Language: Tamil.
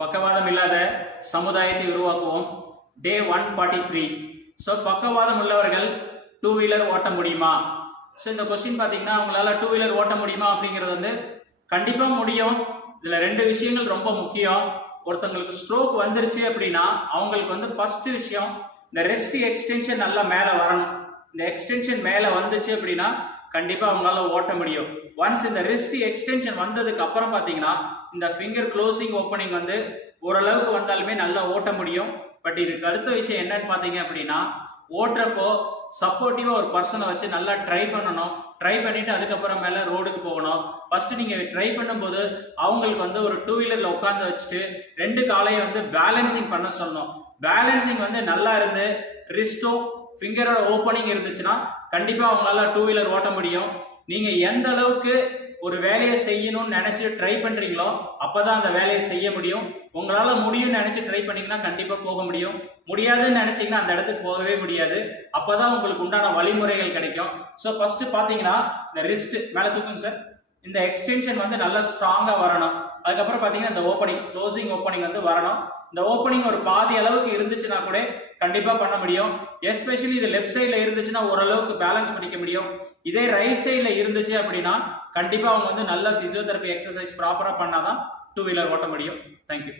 பக்கவாதம் இல்லாத சமுதாயத்தை உருவாக்குவோம். Day one forty three so பக்கவாதம் உள்ளவர்கள் டூ வீலர் ஓட்ட முடியுமா? ஸோ இந்த கொஸ்டின் பார்த்தீங்கன்னா அவங்களால டூ வீலர் ஓட்ட முடியுமா அப்படிங்கிறது வந்து கண்டிப்பாக முடியும். இதில் ரெண்டு விஷயங்கள் ரொம்ப முக்கியம். ஒருத்தங்களுக்கு ஸ்ட்ரோக் வந்துருச்சு அப்படின்னா அவங்களுக்கு வந்து ஃபர்ஸ்ட் விஷயம் இந்த ரெஸ்ட் எக்ஸ்டென்ஷன் நல்லா மேலே வரணும். இந்த எக்ஸ்டென்ஷன் மேலே வந்துச்சு அப்படின்னா கண்டிப்பாக அவங்களால ஓட்ட முடியும். ஒன்ஸ் இந்த ரிஸ்ட் எக்ஸ்டென்ஷன் வந்ததுக்கு அப்புறம் பார்த்தீங்கன்னா இந்த ஃபிங்கர் க்ளோசிங் ஓப்பனிங் வந்து ஓரளவுக்கு வந்தாலுமே நல்லா ஓட்ட முடியும். பட் இதுக்கு அடுத்த விஷயம் என்னன்னு பார்த்தீங்க அப்படின்னா ஓட்டுறப்போ சப்போர்ட்டிவாக ஒரு பர்சனை வச்சு நல்லா ட்ரை பண்ணணும். ட்ரை பண்ணிட்டு அதுக்கப்புறம் மேலே ரோடுக்கு போகணும். ஃபர்ஸ்ட் நீங்கள் ட்ரை பண்ணும்போது அவங்களுக்கு வந்து ஒரு டூ வீலரில் உட்காந்து வச்சுட்டு ரெண்டு காலையும் வந்து பேலன்சிங் பண்ண சொல்லணும். பேலன்சிங் வந்து நல்லா இருந்து ரிஸ்ட்டும் ஃபிங்கரோட ஓப்பனிங் இருந்துச்சுன்னா கண்டிப்பாக அவங்களால டூ வீலர் ஓட்ட முடியும். நீங்கள் எந்த அளவுக்கு ஒரு வேலையை செய்யணும்னு நினச்சி ட்ரை பண்ணுறீங்களோ அப்போ தான் அந்த வேலையை செய்ய முடியும். உங்களால் முடியும்னு நினச்சி ட்ரை பண்ணிங்கன்னா கண்டிப்பாக போக முடியும். முடியாதுன்னு நினச்சிங்கன்னா அந்த இடத்துக்கு போகவே முடியாது. அப்போ தான் உங்களுக்கு உண்டான வழிமுறைகள் கிடைக்கும். ஸோ ஃபஸ்ட்டு பார்த்தீங்கன்னா இந்த ரிஸ்ட் மேலே தூக்குங்க சார் இந்த எக்ஸ்டென்ஷன் வந்து நல்லா ஸ்ட்ராங்காக வரணும். அதுக்கப்புறம் பார்த்தீங்கன்னா இந்த ஓப்பனிங் க்ளோசிங் ஓப்பனிங் வந்து வரணும். இந்த ஓப்பனிங் ஒரு பாதி அளவுக்கு இருந்துச்சுன்னா கூட கண்டிப்பாக பண்ண முடியும். எஸ்பெஷலி இது லெஃப்ட் சைடில் இருந்துச்சுன்னா ஓரளவுக்கு பேலன்ஸ் பண்ணிக்க முடியும். இதே ரைட் சைடில் இருந்துச்சு அப்படின்னா கண்டிப்பாக அவங்க வந்து நல்ல ஃபிசியோதெரப்பி எக்ஸசைஸ் ப்ராப்பராக பண்ணாதான் டூ வீலர் ஓட்ட முடியும். தேங்க்யூ